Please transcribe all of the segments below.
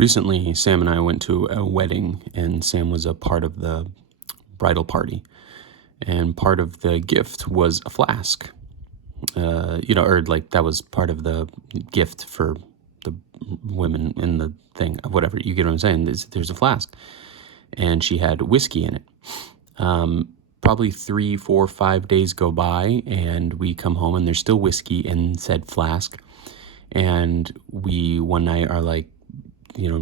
Recently, Sam and I went to a wedding, and Sam was a part of the bridal party. And part of the gift was a flask. Or like that was part of the gift for the women in the thing, whatever. You get what I'm saying? There's a flask, and she had whiskey in it. Probably 3, 4, 5 days go by, and we come home, and there's still whiskey in said flask. And we one night are like,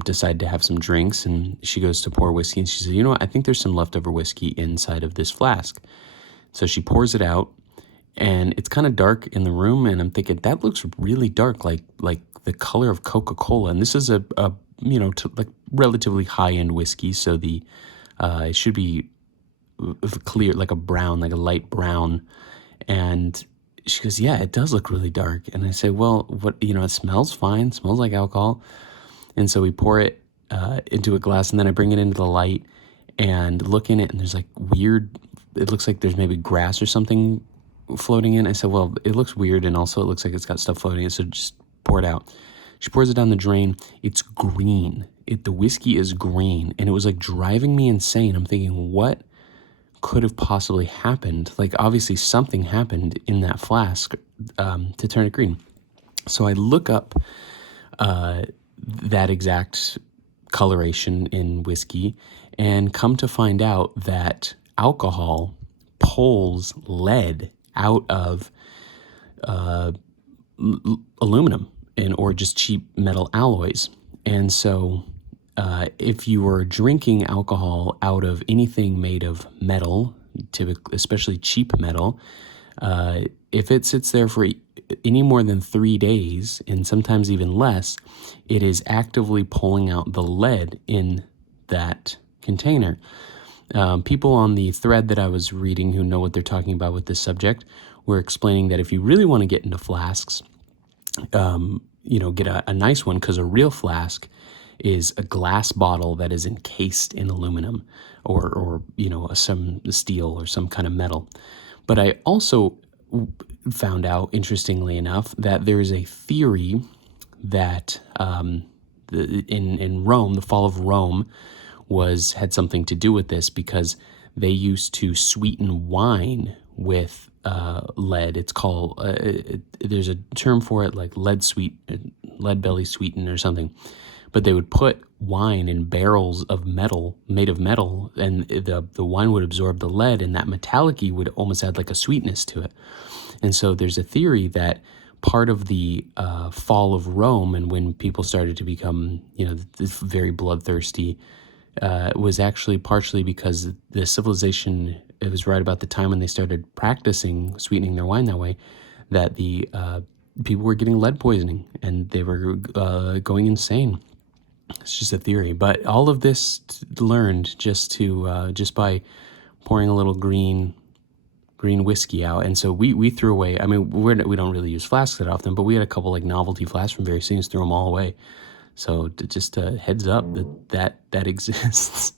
decide to have some drinks, and she goes to pour whiskey, and she says, I think there's some leftover whiskey inside of this flask. So she pours it out, and it's kind of dark in the room, and I'm thinking, that looks really dark, like the color of Coca-Cola. And this is a like relatively high-end whiskey, so the it should be clear, like a brown, like a light brown. And she goes, yeah, it does look really dark. And I say, well, what, it smells fine, smells like alcohol. And so we pour it into a glass, and then I bring it into the light and look in it, and there's like it looks like there's maybe grass or something floating in. I said, well, it looks weird, and also it looks like it's got stuff floating in it, so just pour it out. She pours it down the drain. It's green. The whiskey is green, and it was like driving me insane. I'm thinking, what could have possibly happened? Like, obviously something happened in that flask to turn it green. So I look up that exact coloration in whiskey, and come to find out that alcohol pulls lead out of aluminum or just cheap metal alloys. And so if you were drinking alcohol out of anything made of metal, typically, especially cheap metal, if it sits there for any more than 3 days, and sometimes even less, it is actively pulling out the lead in that container. People on the thread that I was reading who know what they're talking about with this subject were explaining that if you really want to get into flasks, get a nice one, because a real flask is a glass bottle that is encased in aluminum or some steel or some kind of metal. But I also found out, interestingly enough, that there is a theory that in Rome, the fall of Rome had something to do with this, because they used to sweeten wine with lead. It's called there's a term for it, like lead belly sweeten or something. But they would put wine in barrels of metal, made of metal, and the wine would absorb the lead, and that metallic-y would almost add like a sweetness to it. And so there's a theory that part of the fall of Rome, and when people started to become, very bloodthirsty, was actually partially because the civilization, it was right about the time when they started practicing sweetening their wine that way, that the people were getting lead poisoning, and they were going insane. It's just a theory, but all of this learned just by pouring a little green whiskey out. And so we threw away. I mean, we don't really use flasks that often, but we had a couple like novelty flasks from various things, threw them all away. So just a heads up that exists.